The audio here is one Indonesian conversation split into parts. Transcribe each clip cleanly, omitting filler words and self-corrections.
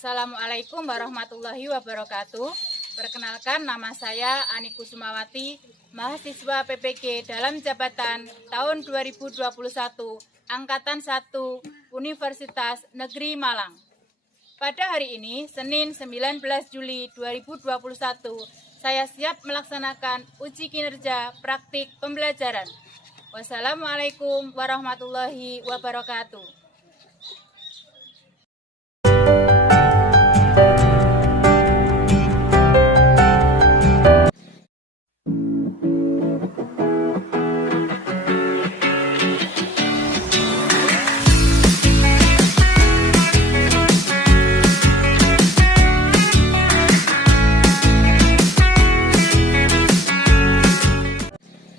Assalamualaikum warahmatullahi wabarakatuh. Perkenalkan, nama saya Ani Kusumawati, mahasiswa PPG dalam jabatan tahun 2021, Angkatan 1, Universitas Negeri Malang. Pada hari ini, Senin 19 Juli 2021, saya siap melaksanakan uji kinerja praktik pembelajaran. Wassalamualaikum warahmatullahi wabarakatuh.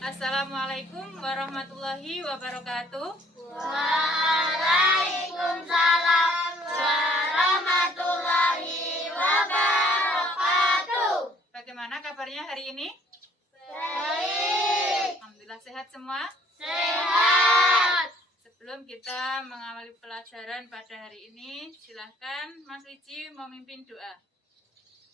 Assalamualaikum warahmatullahi wabarakatuh. Waalaikumsalam warahmatullahi wabarakatuh. Bagaimana kabarnya hari ini? Baik. Alhamdulillah sehat semua. Sehat. Sebelum kita mengawali pelajaran pada hari ini, silahkan Mas Wiji memimpin doa.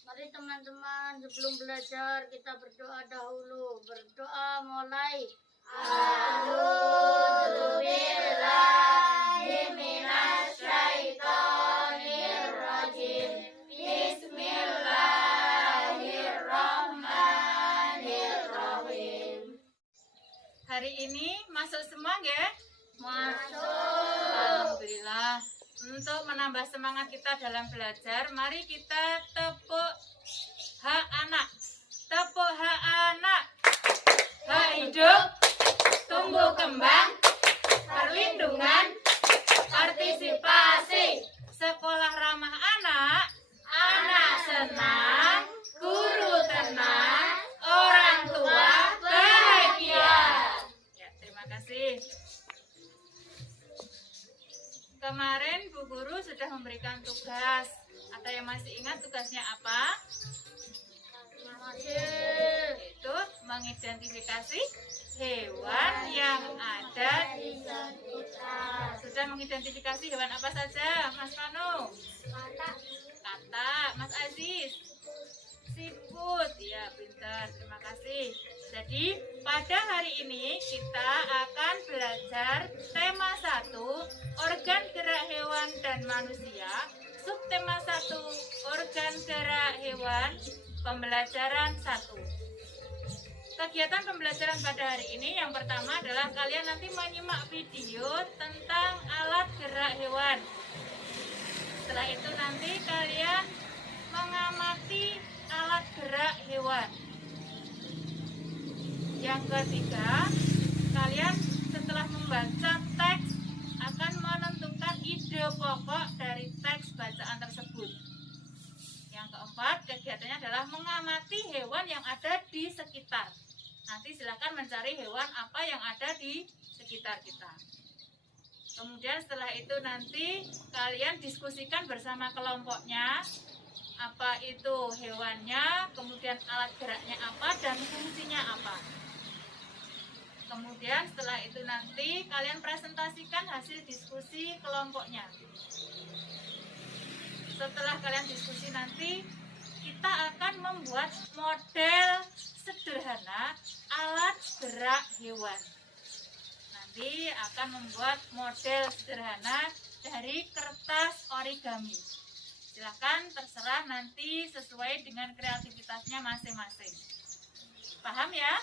Mari teman-teman, sebelum belajar kita berdoa dahulu. Berdoa mulai. A'udzubillahi minasyaitonirrajim. Bismillahirrahmanirrahim. Hari ini masuk semua nggih? Masuk. Alhamdulillah. Untuk menambah semangat kita dalam belajar, mari kita tepuk hak anak. Tepuk hak anak. Hak hidup, tumbuh kembang, perlindungan, partisipasi. Sekolah ramah anak, anak senang, guru tenang, orang tua bahagia. Ya, terima kasih. Kemarin Bu Guru sudah memberikan tugas. Ada yang masih ingat tugasnya apa? Itu mengidentifikasi hewan yang ada di sekitar. Sudah mengidentifikasi hewan apa saja, Mas Fano? Katak. Mas Aziz? Siput. Ya, pintar. Terima kasih. Jadi, pada hari ini kita akan belajar tema 1, organ gerak hewan dan manusia. Subtema 1, organ gerak hewan, pembelajaran 1. Kegiatan pembelajaran pada hari ini yang pertama adalah kalian nanti menyimak video tentang alat gerak hewan. Setelah itu nanti kalian mengamati alat gerak hewan. Yang ketiga, kalian setelah membaca teks akan menentukan ide pokok dari teks bacaan tersebut. Yang keempat, kegiatannya adalah mengamati hewan yang ada di sekitar. Nanti silakan mencari hewan apa yang ada di sekitar kita. Kemudian setelah itu nanti kalian diskusikan bersama kelompoknya. Apa itu hewannya, kemudian alat geraknya apa, dan fungsinya apa. Kemudian setelah itu nanti kalian presentasikan hasil diskusi kelompoknya. Setelah kalian diskusi nanti, kita akan membuat model sederhana alat gerak hewan. Nanti akan membuat model sederhana dari kertas origami. Silahkan terserah nanti sesuai dengan kreativitasnya masing-masing. Paham ya?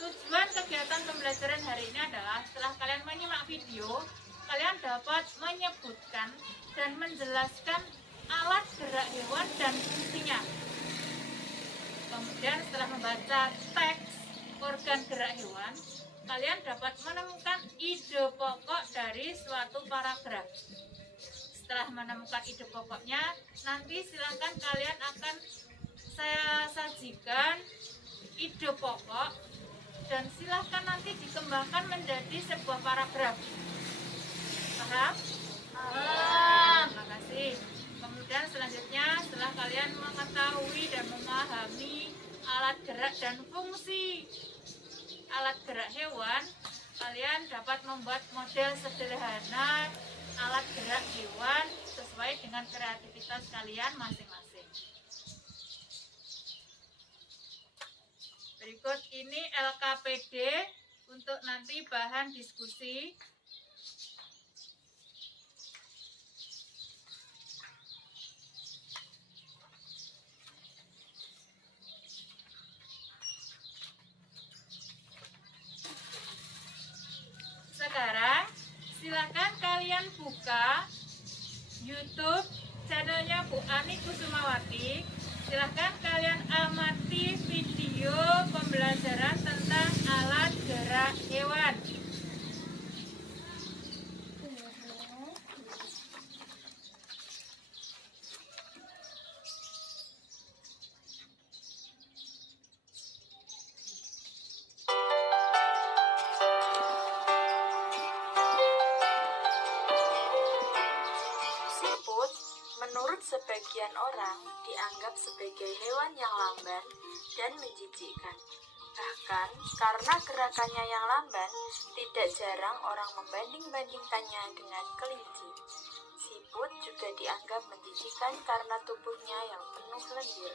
Tujuan kegiatan pembelajaran hari ini adalah setelah kalian menyimak video, kalian dapat menyebutkan dan menjelaskan alat gerak hewan dan fungsinya. Kemudian setelah membaca teks organ gerak hewan, kalian dapat menemukan ide pokok dari suatu paragraf. Setelah menemukan ide pokoknya, nanti silakan kalian akan saya sajikan ide pokok dan silahkan nanti dikembangkan menjadi sebuah paragraf. Paham? Terima kasih. Kemudian selanjutnya setelah kalian mengetahui dan memahami alat gerak dan fungsi alat gerak hewan, kalian dapat membuat model sederhana alat gerak hewan sesuai sesuai dengan kreativitas kalian masing-masing. Berikut ini LKPD untuk nanti bahan diskusi. Sekarang silakan kalian buka YouTube channelnya Bu Ani Kusumawati. Silakan kalian amati video pembelajaran tentang alat gerak hewan. Siput, menurut sebagian orang, dianggap sebagai hewan yang lamban dan menjijikkan. Bahkan, karena gerakannya yang lamban, tidak jarang orang membanding-bandingkannya dengan kelinci. Siput juga dianggap menjijikkan karena tubuhnya yang penuh lendir.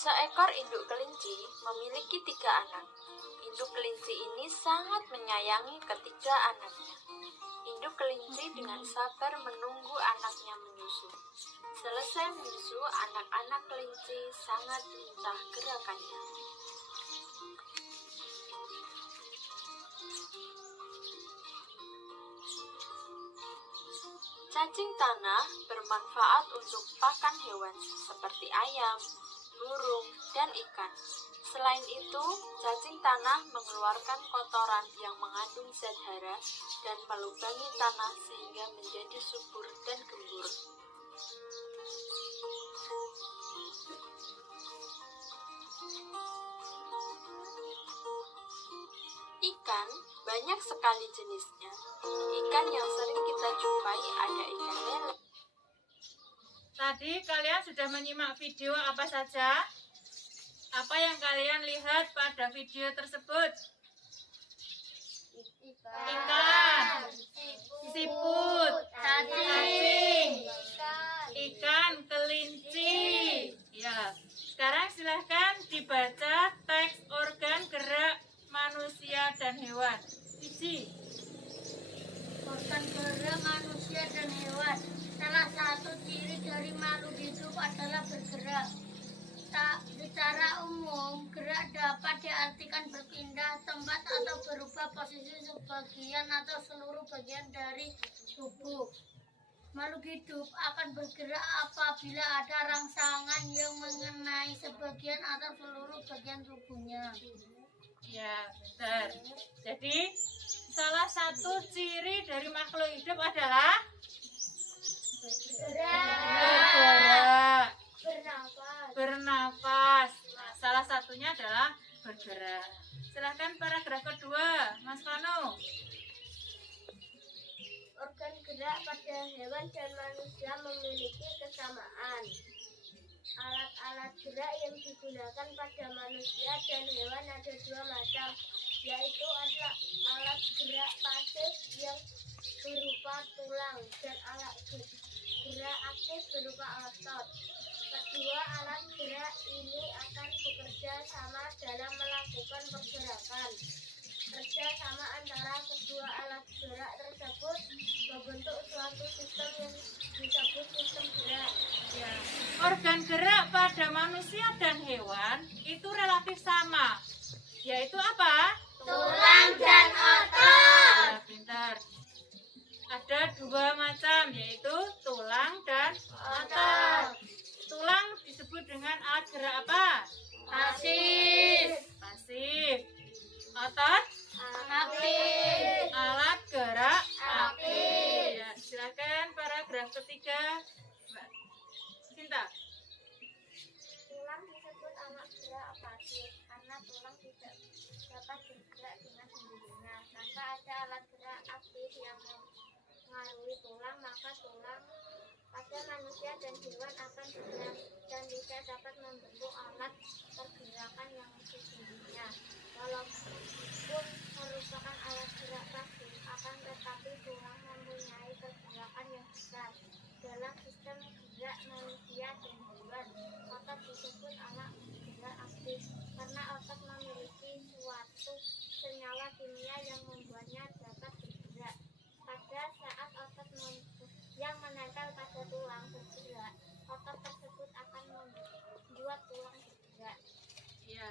Seekor induk kelinci memiliki 3 anak. Induk kelinci ini sangat menyayangi ketiga anaknya. Induk kelinci dengan sabar menunggu anaknya menyusu. Selesai menyusu, anak-anak kelinci sangat lincah gerakannya. Cacing tanah bermanfaat untuk pakan hewan seperti ayam, burung, dan ikan. Selain itu, cacing tanah mengeluarkan kotoran yang mengandung zat hara dan melubangi tanah sehingga menjadi subur dan gembur. Ikan banyak sekali jenisnya. Ikan yang sering kita jumpai ada ikan lele. Tadi kalian sudah menyimak video apa saja? Apa yang kalian lihat pada video tersebut? Ikan, siput, cacing, ikan, kelinci. Ya, sekarang silahkan dibaca teks organ gerak manusia dan hewan. Biji. Organ gerak manusia dan hewan. Salah satu ciri dari makhluk hidup adalah bergerak. Secara umum, gerak dapat diartikan berpindah tempat atau berubah posisi sebagian atau seluruh bagian dari tubuh. Makhluk hidup akan bergerak apabila ada rangsangan yang mengenai sebagian atau seluruh bagian tubuhnya. Ya, benar. Jadi, salah satu ciri dari makhluk hidup adalah bergerak, bernafas. Nah, salah satunya adalah bergerak. Silahkan paragraf kedua, Mas Fano. Organ gerak pada hewan dan manusia memiliki kesamaan. Alat-alat gerak yang digunakan pada manusia dan hewan ada 2 macam, yaitu adalah alat gerak pasif yang berupa tulang dan alat gerak aktif berupa otot. Kedua alat gerak ini akan bekerja sama dalam melakukan pergerakan. Kerja sama antara kedua alat gerak tersebut membentuk suatu sistem yang disebut sistem gerak. Ya. Organ gerak pada manusia dan hewan itu relatif sama. Yaitu apa? Tulang dan otot. Ya, pintar. Ada 2 macam, yaitu tulang dan otot. Tulang disebut dengan alat gerak apa? Pasif. Pasif. Otot? Aktif. Alat gerak Aktif. Ya, silakan paragraf ketiga, Mbak Cinta. Tulang disebut alat gerak pasif karena tulang tidak dapat bergerak dengan sendirinya. Tanpa ada alat gerak aktif yang mengaruhi tulang, maka tulang pada manusia dan hewan akan bergerak dan tidak dapat membentuk alat pergerakan yang sesungguhnya. Walaupun manusia dan hewan. Otot disebut alat gerak aktif karena otot memiliki suatu senyawa kimia yang membuatnya dapat bergerak. Pada saat otot yang menempel pada tulang bergerak, otot tersebut akan membuat tulang bergerak. Ya,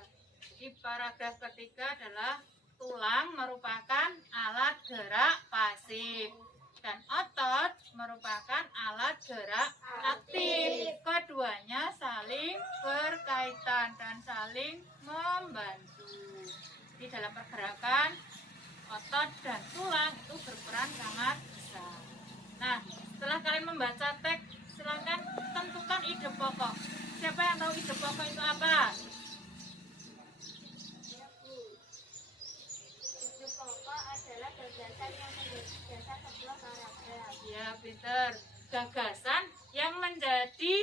di paragraf ketiga adalah tulang merupakan alat gerak pasif dan otot merupakan alat gerak aktif. Keduanya saling berkaitan dan saling membantu. Di dalam pergerakan, otot dan tulang itu berperan sangat besar. Nah, setelah kalian membaca teks, silakan tentukan ide pokok. Siapa yang tahu ide pokok itu apa? Ide pokok adalah gagasan yang menjadi dasar sebuah paragraf. Ya, pinter. Gagasan yang menjadi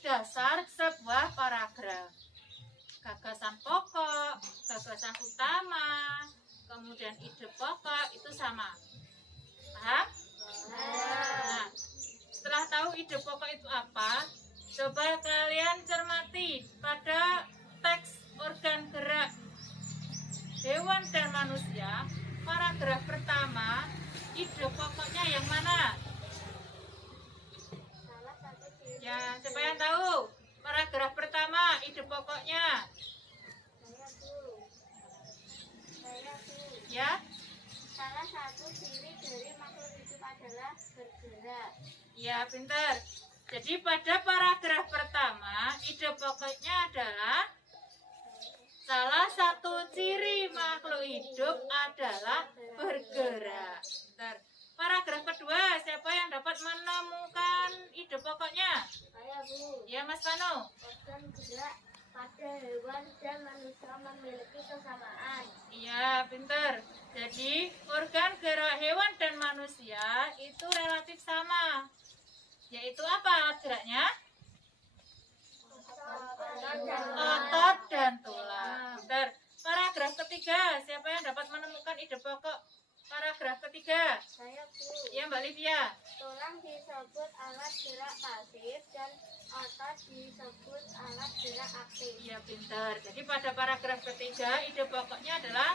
dasar sebuah paragraf. Gagasan pokok, gagasan utama, kemudian ide pokok itu sama. Paham? Nah, setelah tahu ide pokok itu apa, coba kalian cermati pada teks organ gerak hewan dan manusia. Paragraf pertama, ide pokoknya yang mana? Salah satu ciri Ya, siapa yang tahu? Paragraf pertama, ide pokoknya. saya Bu. Ya, Salah satu ciri dari makhluk hidup adalah bergerak. ya pintar. Jadi pada paragraf pertama, ide pokoknya adalah salah satu ciri makhluk hidup adalah bergerak. Bentar. Paragraf kedua, siapa yang dapat menemukan ide pokoknya? Saya Bu. Ya, Mas Pano. Organ gerak pada hewan dan manusia memiliki kesamaan. Iya, pintar. Jadi, organ gerak hewan dan manusia itu relatif sama. Yaitu apa alat geraknya? Otot dan tulang. Pintar. Paragraf ketiga, siapa yang dapat menemukan ide pokok? Paragraf ketiga. Saya Bu. Ya, Mbak Livia. Tulang disebut alat gerak pasif dan otot disebut alat gerak aktif. Iya, pintar. Jadi pada paragraf ketiga, ide pokoknya adalah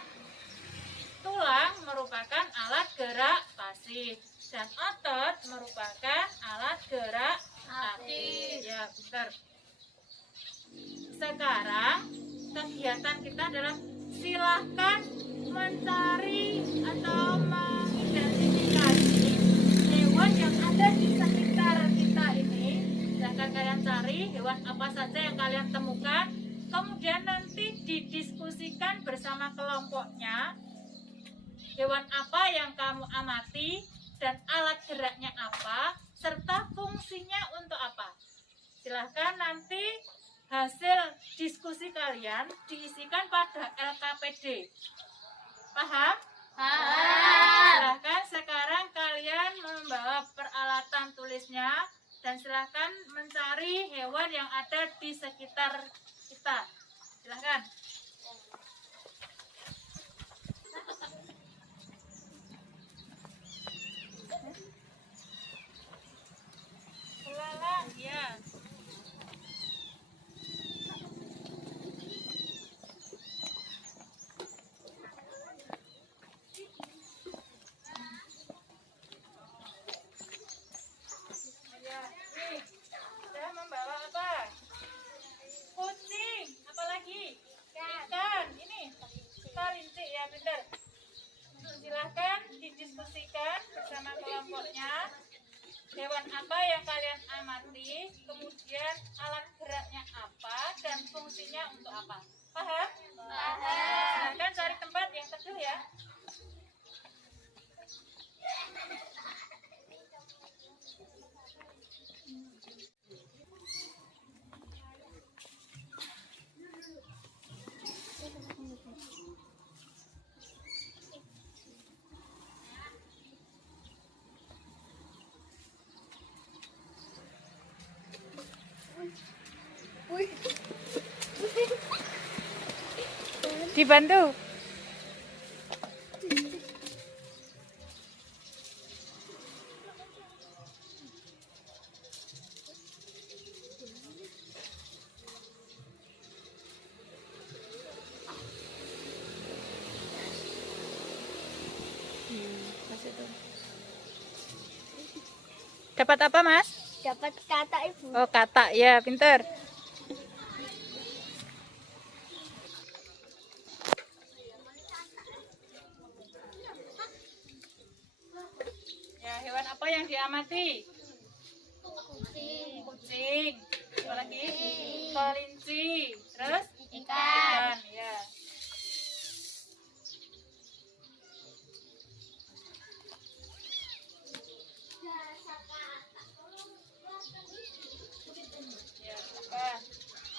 tulang merupakan alat gerak pasif dan otot merupakan alat gerak aktif. Ya, pintar. Sekarang kegiatan kita adalah silahkan mencari atau mengidentifikasi hewan yang ada di sekitar kita ini. Silahkan kalian cari hewan apa saja yang kalian temukan, kemudian nanti didiskusikan bersama kelompoknya. Hewan apa yang kamu amati dan alat geraknya apa, serta fungsinya untuk apa. Silahkan nanti hasil diskusi kalian diisikan pada LKPD. Paham? Silahkan sekarang kalian membawa peralatan tulisnya dan silahkan mencari hewan yang ada di sekitar kita. Silahkan. Belalang, ya. Ya, nih. Saya membawa apa? Kucing, apalagi? Ikan, ini. Kelinci, ya benar. Silahkan didiskusikan bersama kelompoknya. Hewan apa yang kalian amati, kemudian alat geraknya apa, dan fungsinya untuk apa. Paham? Paham. Silahkan cari tempat yang teduh ya. Dibantu. dapat apa, Mas? Dapat kata Ibu. Oh, kata ya, pinter. Ya, hewan apa yang diamati? Kucing. Apa lagi? Kelinci. Terus? Ikan. Ya. Ya,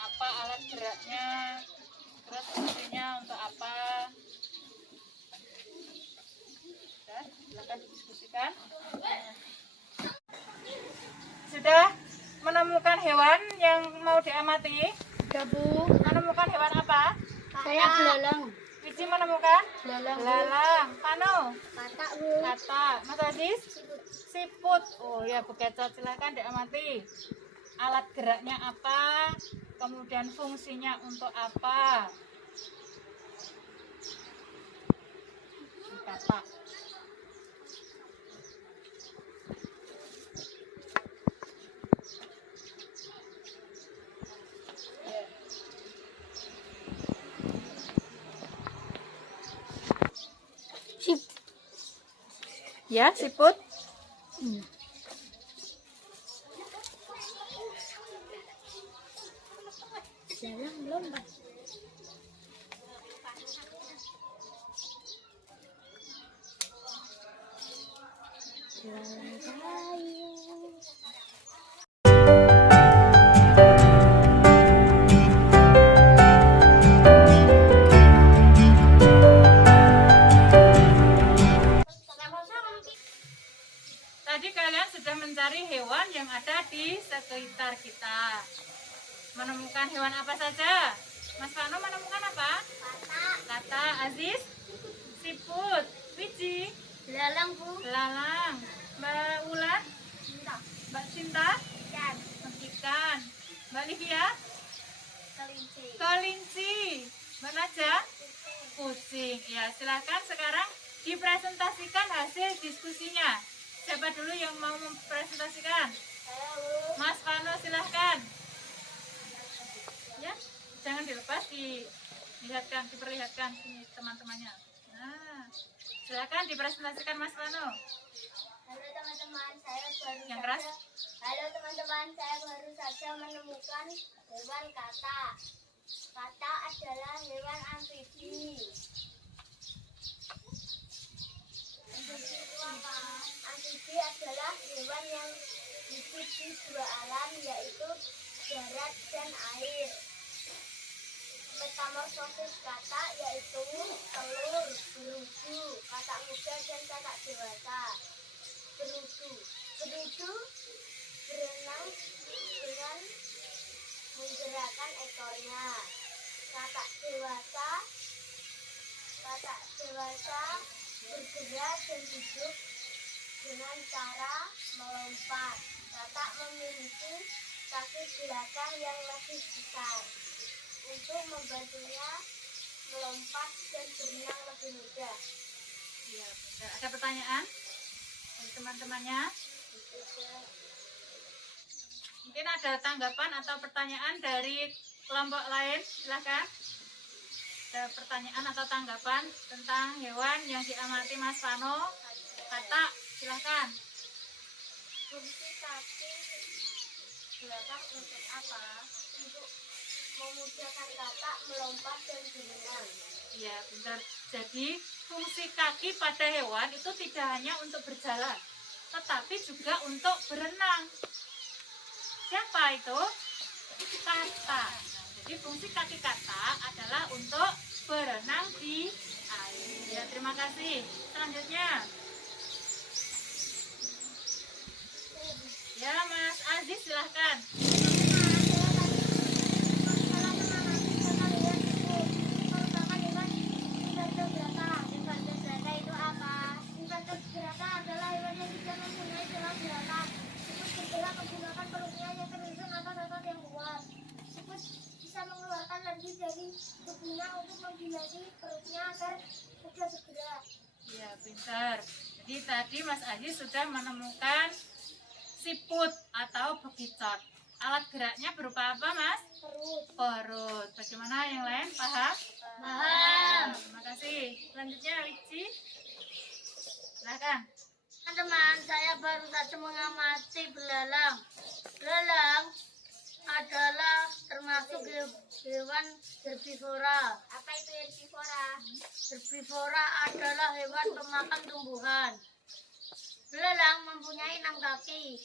apa alat geraknya? Terus fungsinya untuk apa? Sudah, silakan didiskusikan. Sudah menemukan hewan yang mau diamati? Sudah, Bu. Menemukan hewan apa? Saya belalang. Wiji menemukan? Belalang. Belalang. Pano? Kata, Bu. Kata. Mas Aziz? Siput. Oh ya, Bu Kecot, silakan diamati. Alat geraknya apa? Kemudian fungsinya untuk apa? Kata. Sip. Ya, siput. Belalang lompat. Belalang kayu. Tadi kalian sudah mencari hewan yang ada di sekitar kita. Menemukan hewan apa saja? Mas Fano menemukan apa? Kata. Aziz? Siput. Wiji? Belalang, Bu. Belalang. Mbak Ulan? Mbak Cinta? Ikan. Ikan. Mbak Livia? Kelinci. Kelinci. Mbak Naja? Kucing. Ya, silakan sekarang dipresentasikan hasil diskusinya. Siapa dulu yang mau mempresentasikan? Saya, Bu. Mas Fano, silahkan. Ya, jangan dilepas, diperlihatkan sini teman-temannya. Nah, silakan dipresentasikan Mas Fano. Halo teman-teman, saya baru Yang saja. keras. Halo teman-teman, saya baru saja menemukan hewan kata. Kata adalah hewan amfibi. Amfibi itu apa? Amfibi adalah hewan yang hidup di dua alam, yaitu darat dan air. Metamorfosis kata yaitu telur, berudu, kata muda dan kata dewasa. Berudu berenang dengan menggerakkan ekornya. Kata dewasa bergerak dan hidup dengan cara melompat. Kata memiliki kaki belakang yang lebih besar untuk membantunya melompat dan berenang lebih mudah. Ya, ada pertanyaan dari teman-temannya? Mungkin ada tanggapan atau pertanyaan dari kelompok lain, silahkan. Ada pertanyaan atau tanggapan tentang hewan yang diamati Mas Fano? Kata, silahkan. Fungsi kaki belakang untuk apa? Untuk memudahkan kata melompat dan berenang. Ya, benar. Jadi, fungsi kaki pada hewan itu tidak hanya untuk berjalan, tetapi juga untuk berenang. Siapa itu? Kata. Jadi, fungsi kaki kata adalah untuk berenang di air. Ya, terima kasih. Selanjutnya. Ya, Mas Aziz, silahkan. Dari tubuhnya untuk menghilangkan perutnya agar sudah segera. Ya, pintar. Jadi tadi Mas Aziz sudah menemukan siput atau bekicot. Alat geraknya berupa apa, Mas? Perut. Bagaimana yang lain? Paham? Paham. Terima kasih. Selanjutnya, Wici. Silakan. Teman-teman, saya baru saja mengamati belalang. Belalang adalah termasuk hewan herbivora. Apa itu herbivora? Herbivora adalah hewan pemakan tumbuhan. Belalang mempunyai 6 kaki.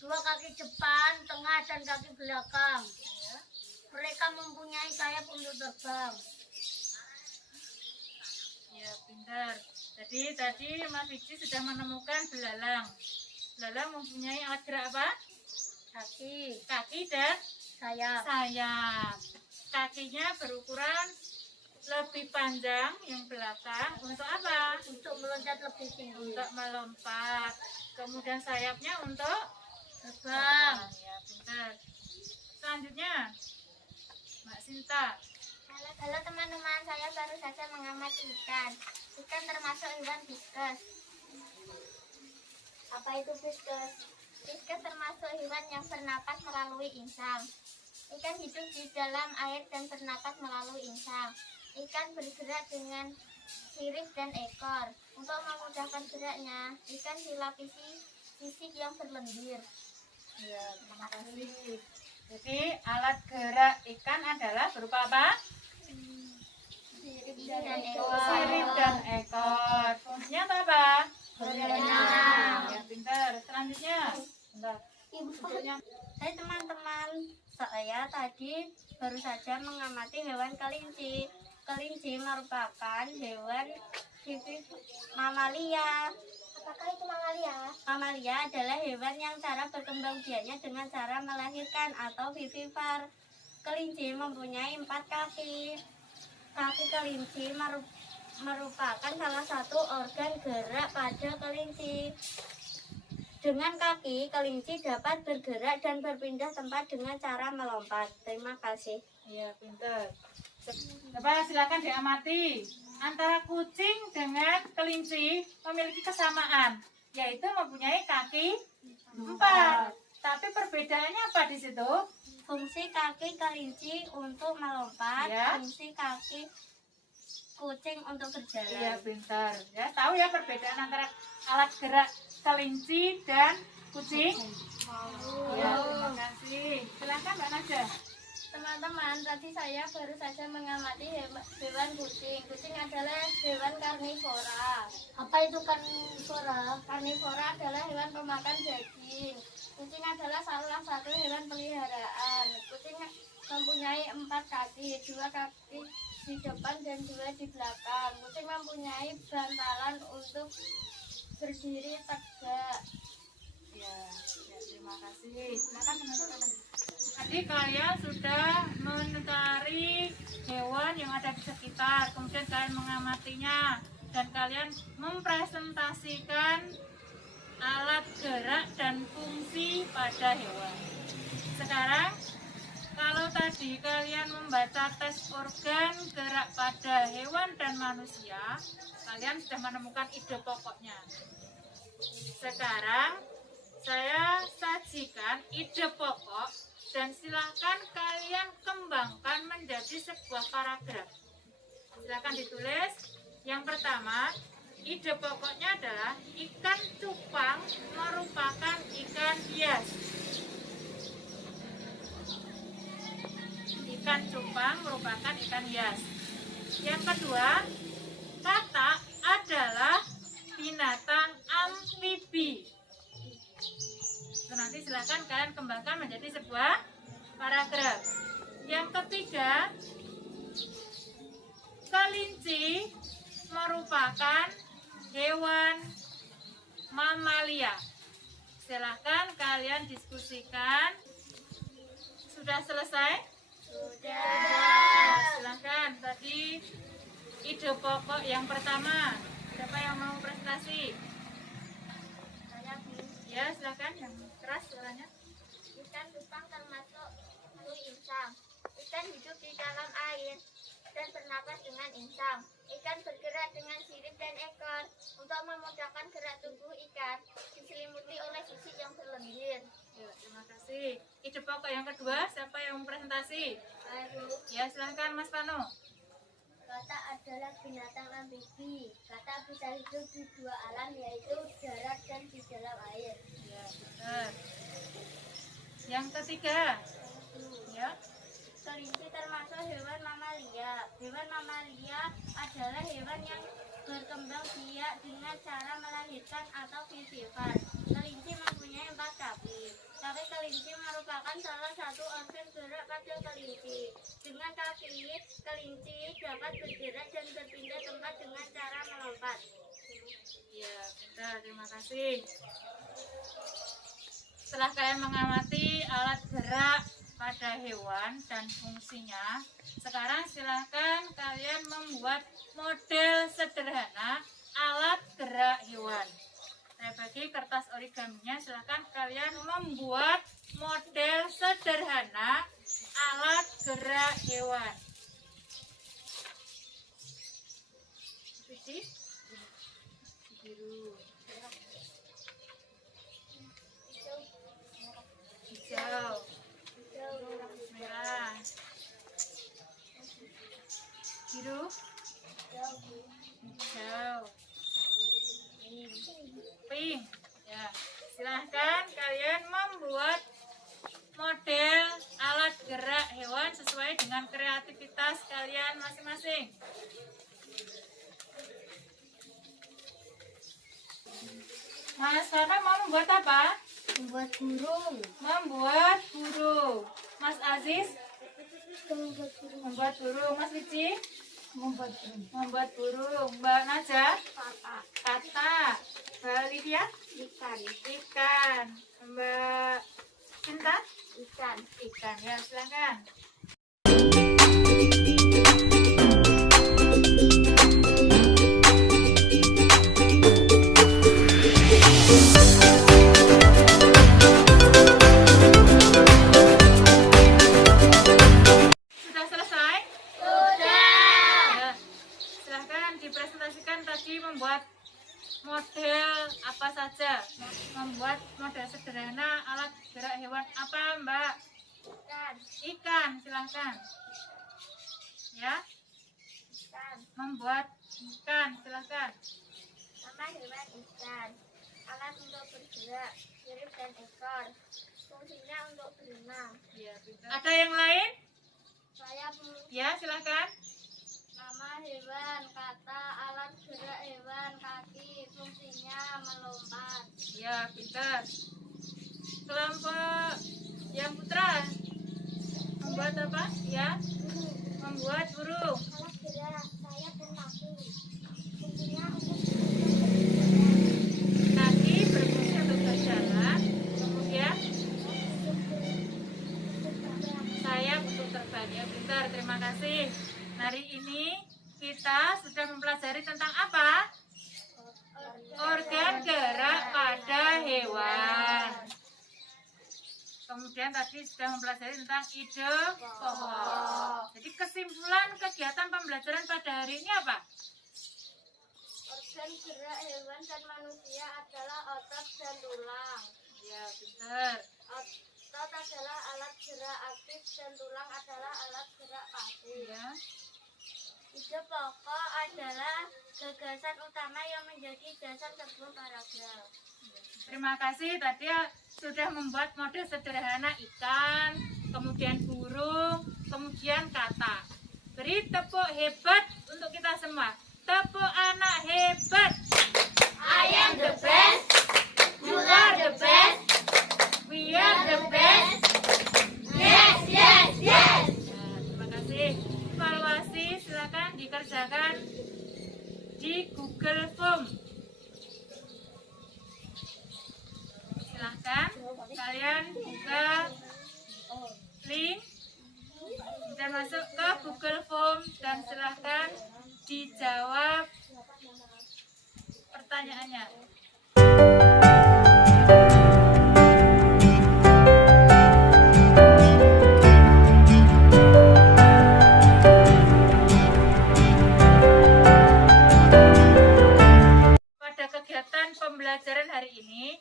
2 kaki depan, tengah, dan kaki belakang. Mereka mempunyai sayap untuk terbang. Ya, pintar. Jadi tadi Mas Wici sudah menemukan belalang. Belalang mempunyai alat gerak apa? Kaki dan Sayap. sayap. Kakinya berukuran lebih panjang yang belakang untuk apa? Untuk meloncat lebih tinggi. Untuk melompat. Kemudian sayapnya untuk Terbang. Ya, pintar. Selanjutnya, Mbak Sinta. Halo teman-teman, saya baru saja mengamati ikan. Ikan termasuk hewan viscus. Apa itu viscus? Viscus termasuk hewan yang bernapas melalui insang. Ikan hidup di dalam air dan bernapas melalui insang. Ikan bergerak dengan sirip dan ekor. Untuk memudahkan geraknya, ikan dilapisi sisik yang berlendir. Ya, terima kasih. Jadi alat gerak ikan adalah berupa apa? Sirip dan Sirip dan ekor. Fungsinya apa? Berenang. Ya, pintar. Selanjutnya, bentar. Bentuknya. Hai teman-teman, saya tadi baru saja mengamati hewan kelinci. Kelinci merupakan hewan mamalia. Apakah itu mamalia? Mamalia adalah hewan yang cara berkembang biaknya dengan cara melahirkan atau vivipar. Kelinci mempunyai 4 kaki. Kaki kelinci merupakan salah satu organ gerak pada kelinci. Dengan kaki, kelinci dapat bergerak dan berpindah tempat dengan cara melompat. Terima kasih. Ya, pintar. Coba silakan diamati. Antara kucing dengan kelinci memiliki kesamaan, yaitu mempunyai kaki 4. Tapi perbedaannya apa di situ? Fungsi kaki kelinci untuk melompat, Ya. fungsi kaki kucing untuk berjalan. Iya, pintar. Ya, tahu ya perbedaan antara alat gerak kelinci dan kucing? Ya, terima kasih. Silakan Mbak Naja. Teman-teman, tadi saya baru saja mengamati hewan kucing. Kucing adalah hewan karnivora. Apa itu karnivora? Karnivora adalah hewan pemakan daging. Kucing adalah salah satu hewan peliharaan. Kucing mempunyai 4 kaki, 2 kaki di depan dan 2 di belakang. Kucing mempunyai bantalan untuk berdiri tegak. Ya, terima kasih. Silakan teman-teman. Tadi kalian sudah mencari hewan yang ada di sekitar, kemudian kalian mengamatinya dan kalian mempresentasikan alat gerak dan fungsi pada hewan. Sekarang, kalau tadi kalian membaca tes organ gerak pada hewan dan manusia, kalian sudah menemukan ide pokoknya. Sekarang, saya sajikan ide pokok dan silakan kalian kembangkan menjadi sebuah paragraf. Silakan ditulis. Yang pertama, ide pokoknya adalah ikan cupang merupakan ikan hias. Ikan cupang merupakan ikan hias. Yang kedua, katak adalah binatang amfibi. Nanti silakan kalian kembangkan menjadi sebuah paragraf. Yang ketiga, kelinci merupakan hewan mamalia. Silakan kalian diskusikan. Sudah selesai? Sudah. Silakan. Tadi ide pokok yang pertama. Siapa yang mau presentasi? Ya, silakan yang keras suaranya. Ikan cupang termasuk flu insang. Ikan hidup di dalam air dan bernapas dengan insang. Ikan bergerak dengan sirip dan ekor. Untuk memudahkan gerak tubuh ikan, diselimuti ditutupi oleh sisik yang berlendir. Ya, terima kasih. Ide pokok yang kedua, siapa yang mempresentasi? Saya Bu. Ya, silahkan Mas Panu. Kata adalah binatang amfibi. Kata bisa hidup di dua alam, yaitu darat dan di dalam air. Ya, benar. Yang ketiga, ya. Kelinci termasuk hewan mamalia. Hewan mamalia adalah hewan yang berkembang biak dengan cara melahirkan atau vivipan. Kelinci mempunyai 4 kaki. Kaki kelinci merupakan salah satu organ gerak pada kelinci. Dengan kaki, kelinci dapat bergerak dan berpindah tempat dengan cara melompat. Ya, benar. Terima kasih. Setelah kalian mengamati alat gerak pada hewan dan fungsinya, sekarang silahkan kalian membuat model sederhana alat gerak hewan. Saya bagi kertas origaminya, silahkan kalian membuat model sederhana alat gerak hewan. Suci? Biru. Hijau. Merah. Biru. Hijau. Pink. Ya, silahkan kalian membuat model alat gerak hewan sesuai dengan kreativitas kalian masing-masing. Mas Karna mau membuat apa? Membuat burung. Membuat burung. Mas Aziz Membuat burung. membuat burung. Mas Vici Membuat burung. membuat burung. Mbak Naja Kata. kata. Mbak Lydia Ikan. ikan. Mbak Cinta Ikan. ikan. Ya, silakan. Sudah selesai? Sudah. Ya. Silahkan dipresentasikan tadi membuat model apa saja. Membuat model sederhana alat gerak hewan apa, Mbak? Ikan. Ikan, silahkan. Ya, Ikan. membuat ikan, silahkan. Nama hewan ikan. Alat untuk bergerak. Sirip dan ekor. Fungsinya untuk berenang. Ya, ada yang lain? Saya Ya, silahkan. nama hewan, kata, alat gerak hewan, kaki, fungsinya melompat. Ya, pintar. Kelompok yang putra membuat apa? Ya, membuat burung. Alat gerak, sayap dan kaki. Fungsinya untuk Kaki berfungsi untuk berjalan, kemudian sayap untuk terbang. Ya, pintar. Terima kasih. Hari ini kita sudah mempelajari tentang apa? Organ gerak pada hewan. Kemudian tadi sudah mempelajari tentang ide pokok. Jadi kesimpulan kegiatan pembelajaran pada hari ini apa? organ gerak hewan dan manusia adalah otot dan tulang. Ya, pintar. Otot adalah alat gerak aktif dan tulang adalah alat gerak pasif. Ya. Ide pokok adalah gagasan utama yang menjadi dasar sebuah paragraf. Terima kasih tadi ya, sudah membuat model sederhana ikan, kemudian burung, kemudian kata. Beri tepuk hebat untuk kita semua. Tepuk anak hebat. I am the best. You are the best. We are the best. Yes, yes, yes. Nah, terima kasih. Evaluasi silakan dikerjakan di Google Form. Silahkan kalian buka link dan masuk ke Google Form dan silahkan dijawab pertanyaannya. Pada kegiatan pembelajaran hari ini,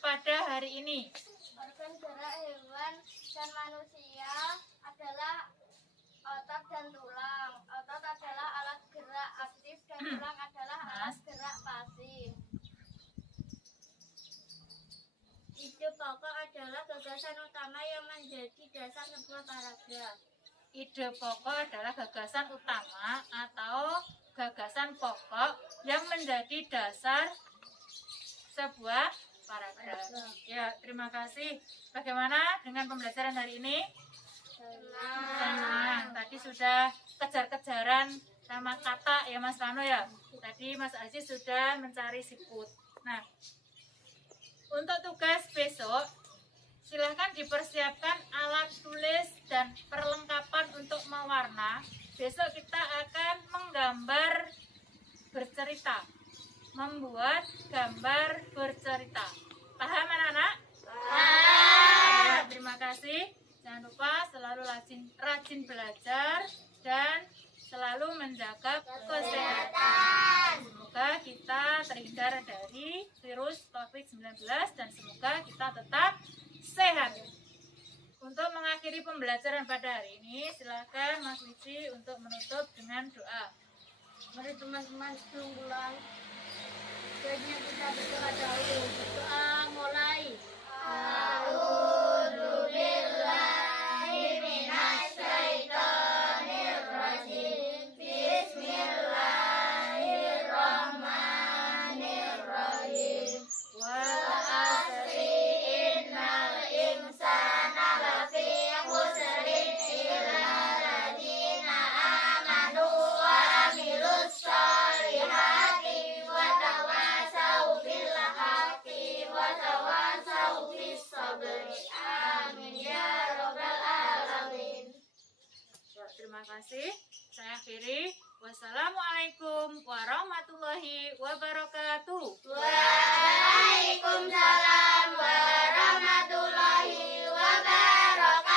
pada hari ini? Organ gerak hewan dan manusia adalah otot dan tulang. Otot adalah alat gerak aktif dan tulang adalah alat gerak pasif. Ide pokok adalah gagasan utama yang menjadi dasar sebuah paragraf. Ide pokok adalah gagasan utama atau gagasan pokok yang menjadi dasar sebuah paragraf. Ya, terima kasih. Bagaimana dengan pembelajaran hari ini? Senang. Tadi sudah kejar-kejaran sama kata ya Mas Rano ya. Tadi Mas Aziz sudah mencari siput. Nah, untuk tugas besok, silahkan dipersiapkan alat tulis dan perlengkapan untuk mewarna. Besok kita akan menggambar bercerita, membuat gambar bercerita. Paham anak-anak? Ya, terima kasih. Jangan lupa selalu rajin belajar dan selalu menjaga kesehatan. Semoga kita terhindar dari virus COVID-19 dan semoga kita tetap sehat. Untuk mengakhiri pembelajaran pada hari ini, silakan Mas Wiji untuk menutup dengan doa. Mari teman-teman sebelum pulang, sebaiknya kita berdoa dahulu. Berdoa mulai. A'udzubillahiminasyaitonirrajim. Bismillahirrahmanirrahim. Wal Asri innal insana lafi khusrin illa alladziina aamanu wa amilus sholihati wa tawassaw bil haqqi wa tawassaw bis sabri. Amin ya rabbal alamin. Ya, terima kasih. Saya akhiri. Wassalamualaikum warahmatullahi wabarakatuh. Waalaikumsalam warahmatullahi wabarakatuh.